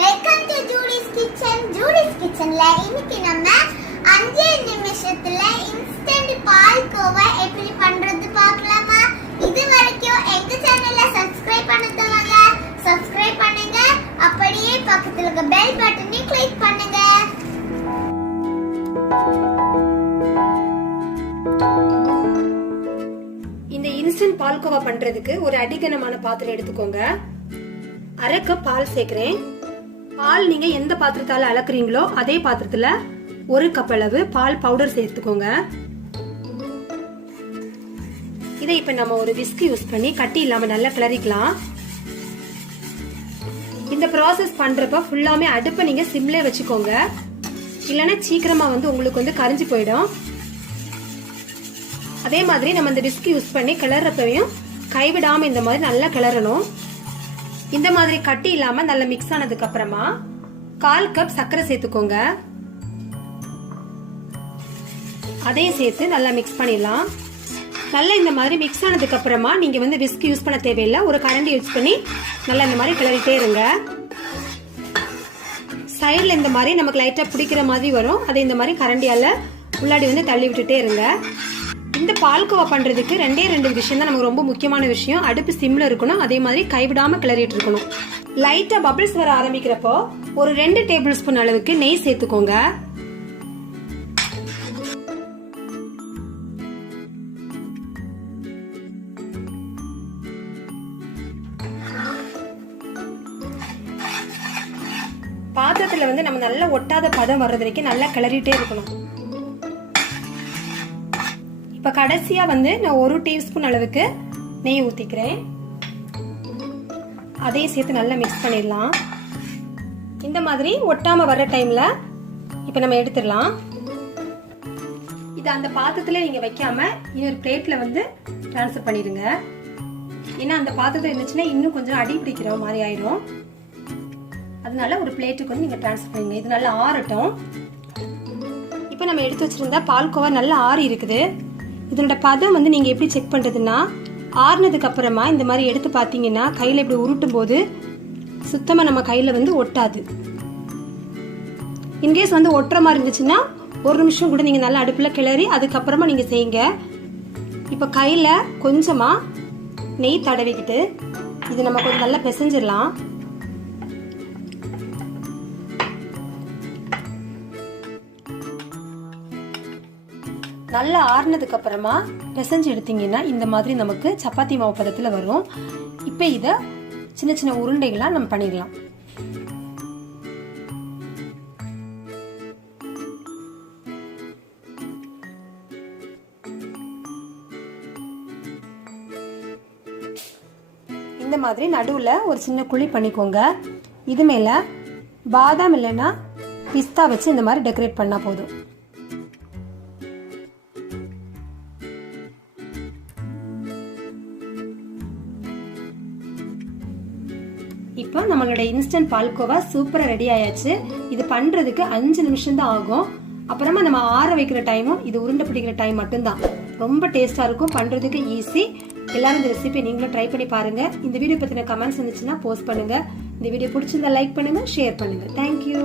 Welcome to Judy's kitchen. Judy's கிச்சன்ல இன்னைக்கு நம்ம 5 நிமிஷத்துல இன்ஸ்டன்ட் பால்கோவா எப்படி பண்றது பார்க்கலாமா? இது வரைக்கும் எங்க சேனலை சப்ஸ்கிரைப் பண்ணாதவங்க சப்ஸ்கிரைப் பண்ணுங்க. அப்படியே பக்கத்துல இருக்க பெல் பட்டனை கிளிக் பண்ணுங்க. இந்த இன்ஸ்டன்ட் பால்கோவா பண்றதுக்கு ஒரு அடிகனமான பாத்திரம் எடுத்துக்கோங்க. 1/2 கப் பால் சேர்க்கிறேன். பால் நீங்க எந்த பாத்திரத்தால அளக்குறீங்களோ அதே பாத்திரத்துல 1 கப் அளவு பால் பவுடர் சேர்த்துக்கோங்க. இதை இப்ப நம்ம ஒரு விஸ்க் யூஸ் பண்ணி கட்டி இல்லாம நல்லா கிளறிக்கலாம். இந்த ப்ராசஸ் பண்றப்ப ஃபுல்லாமே அடுப்பை நீங்க சிம்லே வச்சுக்கோங்க, இல்லைன்னா சீக்கிரமா உங்களுக்கு கரிஞ்சு போயிடும். அதே மாதிரி நம்ம இந்த விஸ்க் யூஸ் பண்ணி கிளறப்பையும் கைவிடாம இந்த மாதிரி நல்லா கிளறணும். இந்த மாதிரி கட்டி இல்லாம நல்லா மிக்ஸ் ஆனதுக்கு அப்புறமா 1/4 கப் சர்க்கரை சேர்த்துக்கோங்க. அதையும் சேர்த்து நல்லா மிக்ஸ் பண்ணிடலாம். நல்லா இந்த மாதிரி மிக்ஸ் ஆனதுக்கு அப்புறமா நீங்க விஸ்க் யூஸ் பண்ண தேவையில்லை, ஒரு கரண்டி யூஸ் பண்ணி நல்லா இந்த மாதிரி கிளறிட்டே இருங்க. சைடுல இந்த மாதிரி நமக்கு லைட்டா பிடிக்கிற மாதிரி வரும், அதை இந்த மாதிரி கரண்டியால உள்ளாடி தள்ளி விட்டுட்டே இருங்க. இந்த பால்கோவா பண்றதுக்கு 2 விஷயம் தான் நமக்கு ரொம்ப முக்கியமான விஷயம். அடுப்பு சிம்ல இருக்கணும், அதே மாதிரி கைவிடாம கிளறிட்டு இருக்கணும். லைட்டா பபிள்ஸ் வர ஆரம்பிக்கிறப்போ ஒரு 2 டேபிள் ஸ்பூன் அளவுக்கு நெய் சேர்த்துக்கோங்க. பாத்திரத்துல நம்ம நல்லா ஒட்டாத பதம் வர்றது வரைக்கும் நல்லா கிளறிட்டே இருக்கணும். இப்ப கடைசியா நான் 1 டீஸ்பூன் அளவுக்கு நெய் ஊத்திக்கிறேன். அதையும் சேர்த்து நல்லா மிக்ஸ் பண்ணிடலாம். இந்த மாதிரி ஒட்டாம வர்ற டைம்ல இப்ப நம்ம எடுத்துடலாம். இது அந்த பாத்திரத்துல நீங்க வைக்காம இன்னொரு பிளேட்ல டிரான்ஸ்ஃபர் பண்ணிடுங்க. ஏன்னா அந்த பாத்திரத்துல இருந்துச்சுன்னா இன்னும் கொஞ்சம் அடி பிடிக்கிற மாதிரி ஆயிடும். அதனால ஒரு பிளேட்டுக்கு நீங்க டிரான்ஸ்ஃபர் பண்ணுங்க. இது நல்லா ஆறட்டும். இப்ப நம்ம எடுத்து வச்சிருந்த பால்கோவா நல்லா ஆறி இருக்குது. இதனோட பதம் நீங்க எப்படி செக் பண்றதுன்னா, ஆறுனதுக்கு அப்புறமா இந்த மாதிரி எடுத்து பாத்தீங்கன்னா கையில இப்படி உருட்டும் போது சுத்தமா நம்ம கையில ஒட்டாது. இன்கேஸ் ஒட்டுற மாதிரி இருந்துச்சுன்னா 1 நிமிஷம் கூட நீங்க நல்லா அடுப்புல கிளறி அதுக்கப்புறமா நீங்க செய்யுங்க. இப்ப கையில கொஞ்சமா நெய் தடவிக்கிட்டு இது நம்ம கொஞ்சம் நல்லா பிசைஞ்சிடலாம். நல்லா ஆறுனதுக்கு அப்புறமா பிசைஞ்சு எடுத்தீங்கன்னா இந்த மாதிரி நமக்கு சப்பாத்தி மாவு பதத்துல வரும். இப்ப இத சின்ன சின்ன உருண்டைகளா நம்ம பண்ணிடலாம். இந்த மாதிரி நடுவுல ஒரு சின்ன குழி பண்ணிக்கோங்க. இது மேல பாதாம் இல்லைன்னா பிஸ்தா வச்சு இந்த மாதிரி டெக்கரேட் பண்ணா போதும். இப்போ நம்மளோட இன்ஸ்டன்ட் பால்கோவா சூப்பரா ரெடி ஆயாச்சு. இது பண்றதுக்கு 5 நிமிஷம் தான் ஆகும். அப்புறமா நம்ம ஆற வைக்கிற டைமும் இது உருண்டை பிடிக்கிற டைம் மட்டும்தான். ரொம்ப டேஸ்டா இருக்கும், பண்றதுக்கு ஈஸி. எல்லாரும் இந்த ரெசிபி நீங்களும் ட்ரை பண்ணி பாருங்க. இந்த வீடியோ பத்தின கமெண்ட்ஸ் இருந்துச்சுன்னா போஸ்ட் பண்ணுங்க. இந்த வீடியோ பிடிச்சிருந்தா லைக் பண்ணுங்க, ஷேர் பண்ணுங்க. தேங்க்யூ.